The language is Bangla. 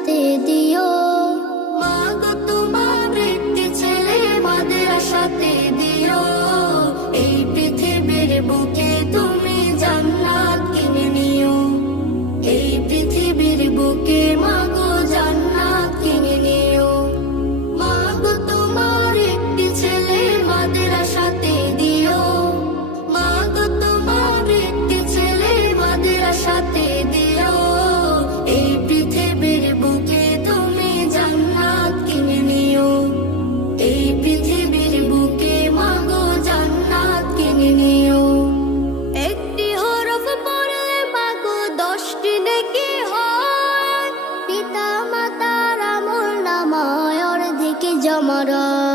সাথে দিও। মাগো তোমার একটি ছেলে মাদ্রাসাতে দিও। এই পৃথিবীর বুকে তুমি জান্নাত কিনে নিও। এই পৃথিবীর বুকে মাগো জান্নাত কিনে নিও। মাগো তোমার একটি ছেলে মাদ্রাসাতে দিও। মাগো তোমার একটি ছেলে মাদ্রাসাতে দিও। এই পৃথিবীর বুকে তুমি জান্নাত কিনে নিও। এই পৃথিবীর বুকে মাগো জান্নাত কিনে নিও। একটি হরফ পড়লে মাগো 10টি নেকি হয়। পিতা মাতার আমল নামায় অর্ধেক জমা রয়।